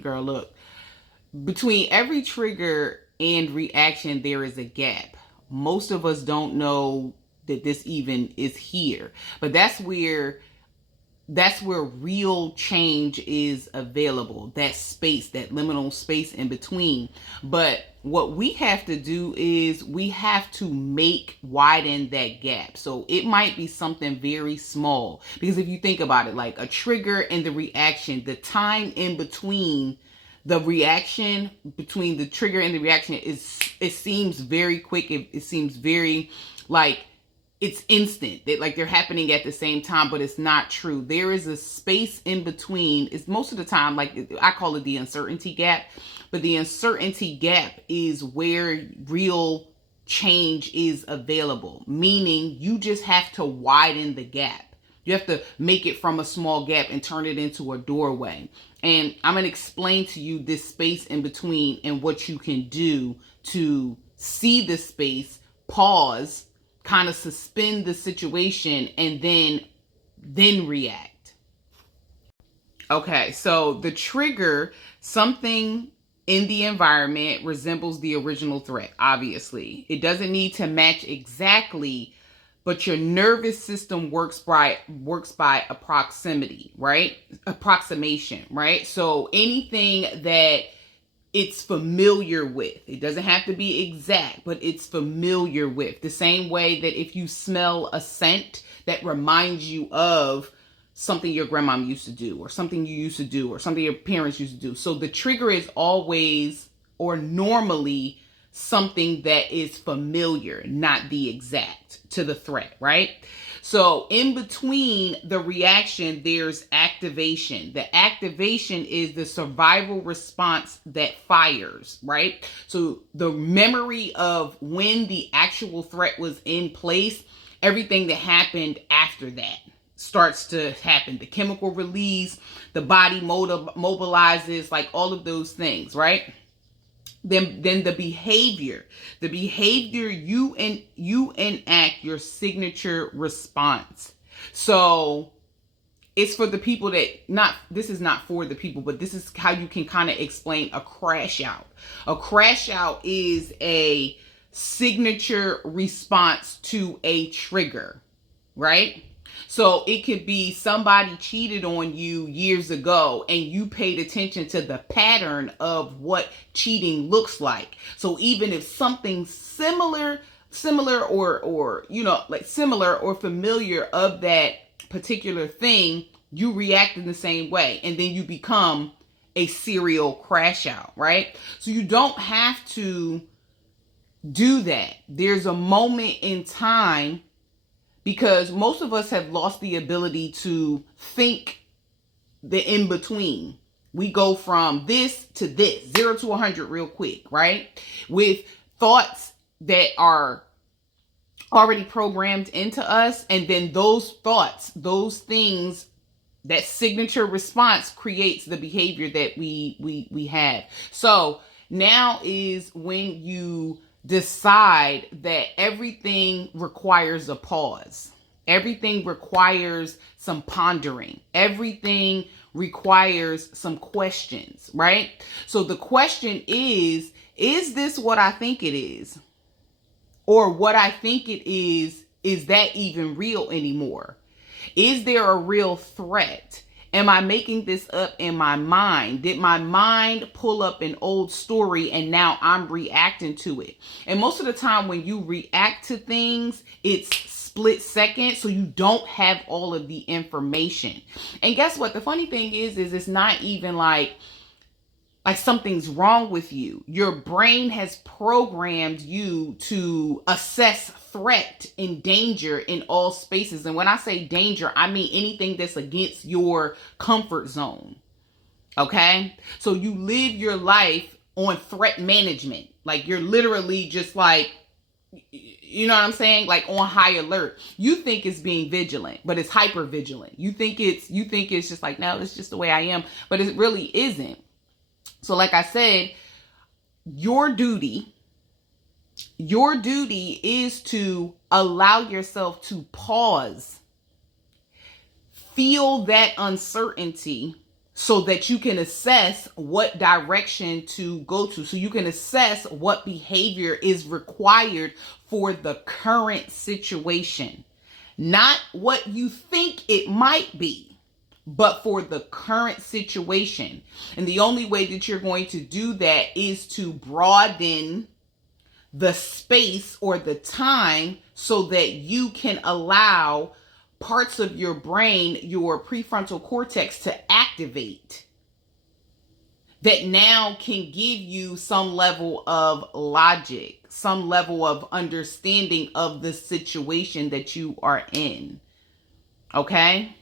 Girl, look, between every trigger and reaction, there is a gap. Most of us don't know that this even is here, but that's where real change is available. That space, that liminal space in between. But what we have to do is we have to widen that gap. So it might be something very small, because if you think about it, like a trigger and the reaction, the time in between the reaction, between the trigger and the reaction, it seems very quick. It seems very like it's instant, that like they're happening at the same time, but it's not true. There is a space in between. It's most of the time, like I call it the uncertainty gap, but the uncertainty gap is where real change is available, meaning you just have to widen the gap. You have to make it from a small gap and turn it into a doorway. And I'm going to explain to you this space in between and what you can do to see the space, pause, kind of suspend the situation, and then react. Okay, so the trigger, something in the environment resembles the original threat, obviously. It doesn't need to match exactly, but your nervous system works by a proximity, right? Approximation, right? So anything that it's familiar with. It doesn't have to be exact, but it's familiar with. The same way that if you smell a scent that reminds you of something your grandma used to do, or something you used to do, or something your parents used to do. So the trigger is always or normally something that is familiar, not the exact to the threat, right? So in between the reaction, there's activation. The activation is the survival response that fires, right? So the memory of when the actual threat was in place, everything that happened after that starts to happen. The chemical release, the body mobilizes, like all of those things, right? Then the behavior you enact your signature response. So it's for the people this is not for the people, but this is how you can kind of explain a crash out. A crash out is a signature response to a trigger, right? So it could be somebody cheated on you years ago and you paid attention to the pattern of what cheating looks like. So even if something similar or like similar or familiar of that particular thing, you react in the same way, and then you become a serial crash out, right? So you don't have to do that. There's a moment in time, because most of us have lost the ability to think the in between. We go from this to this, 0 to 100 real quick, right? With thoughts that are already programmed into us. And then those thoughts, those things, that signature response creates the behavior that we have. So now is when you decide that everything requires a pause. Everything requires some pondering. Everything requires some questions, right? So the question is this what I think it is? Or what I think it is that even real anymore? Is there a real threat? Am I making this up in my mind? Did my mind pull up an old story and now I'm reacting to it? And most of the time when you react to things, it's split second, so you don't have all of the information. And guess what? The funny thing is it's not even like something's wrong with you. Your brain has programmed you to assess threat and danger in all spaces. And when I say danger, I mean anything that's against your comfort zone. Okay? So you live your life on threat management. Like you're literally just like, you know what I'm saying? Like on high alert. You think it's being vigilant, but it's hyper vigilant. You think it's just like, no, it's just the way I am, but it really isn't. So like I said, your duty is to allow yourself to pause, feel that uncertainty, so that you can assess what direction to go to. So you can assess what behavior is required for the current situation, not what you think it might be, but for the current situation. And the only way that you're going to do that is to broaden the space or the time so that you can allow parts of your brain, your prefrontal cortex, to activate that now can give you some level of logic, some level of understanding of the situation that you are in. Okay?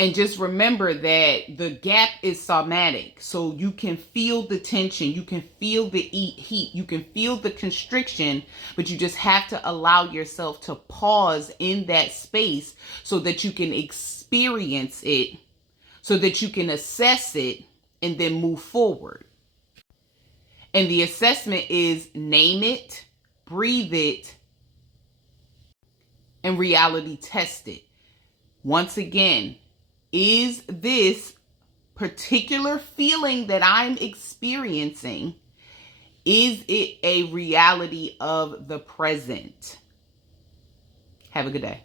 And just remember that the gap is somatic. So you can feel the tension, you can feel the heat, you can feel the constriction, but you just have to allow yourself to pause in that space so that you can experience it, so that you can assess it, and then move forward. And the assessment is name it, breathe it, and reality test it. Once again, is this particular feeling that I'm experiencing, is it a reality of the present? Have a good day.